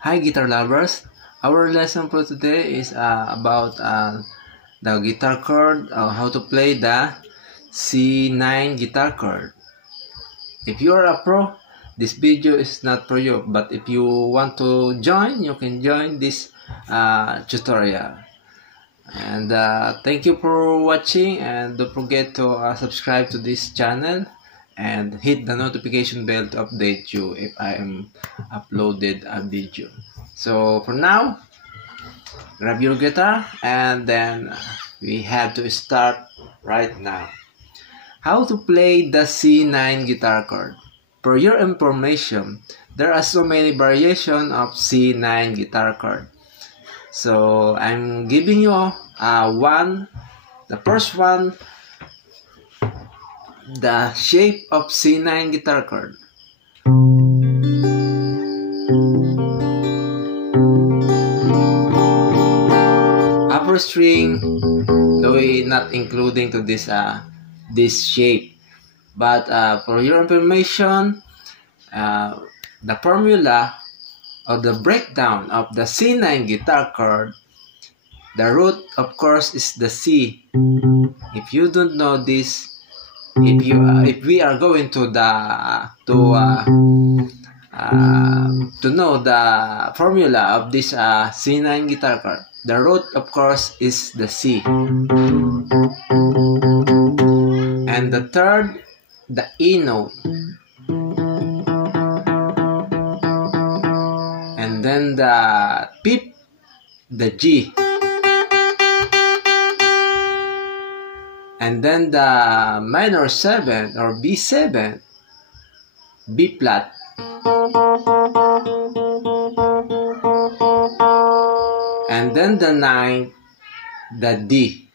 Hi guitar lovers, our lesson for today is about the guitar chord, how to play the C9 guitar chord. If you are a pro, this video is not for you, but if you want to join, you can join this tutorial. And thank you for watching, and don't forget to subscribe to this channel and hit the notification bell to update you if I am uploaded a video. So for now, grab your guitar and then we have to start right now. How to play the C9 guitar chord. For your information, there are so many variations of C9 guitar chord. So I'm giving you the first one, the shape of C9 guitar chord. Upper string, though not including to this shape, but for your information, the formula or the breakdown of the C9 guitar chord, the root of course is the C. If you don't know this, if we are going to know the formula of this C9 guitar chord, the root of course is the C, and the third, the E note, and then the fifth, the G, and then the minor 7 or B7, B flat, and then the 9th, the D.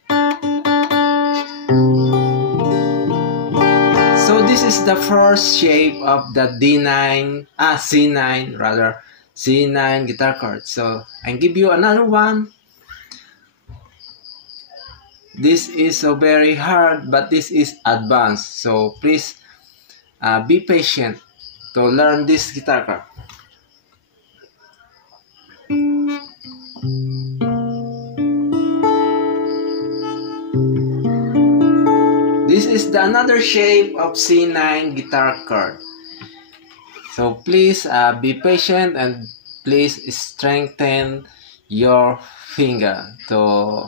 So this is the first shape of the C9 guitar chord. So I give you another one. This is so very hard, but this is advanced. So please be patient to learn this guitar chord. This is another shape of C9 guitar chord. So please be patient and please strengthen your finger to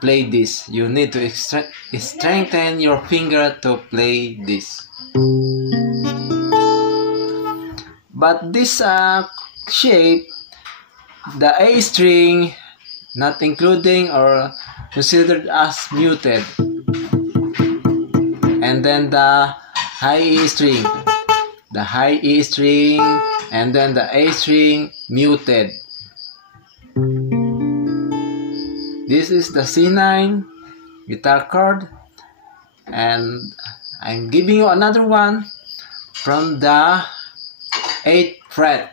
play this. You need to strengthen your finger to play this. But this shape, the A string not including or considered as muted, and then the high E string, and then the A string muted. This is the C9 guitar chord, and I'm giving you another one from the 8th fret.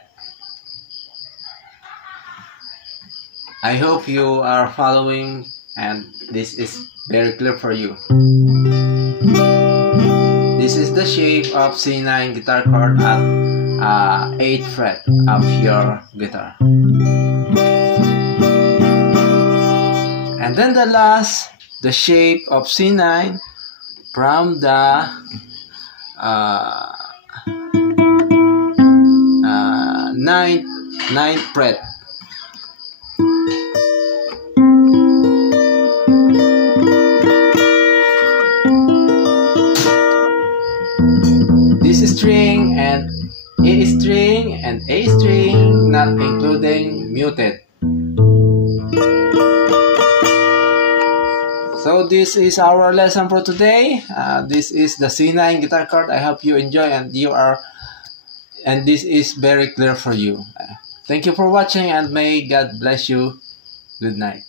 I hope you are following and this is very clear for you. This is the shape of C9 guitar chord at 8th fret of your guitar. And then the last, the shape of C9 from the 9th fret. This string and A string and A string not including muted. So this is our lesson for today. This is the C9 guitar chord. I hope you enjoy and this is very clear for you. Thank you for watching and may God bless you. Good night.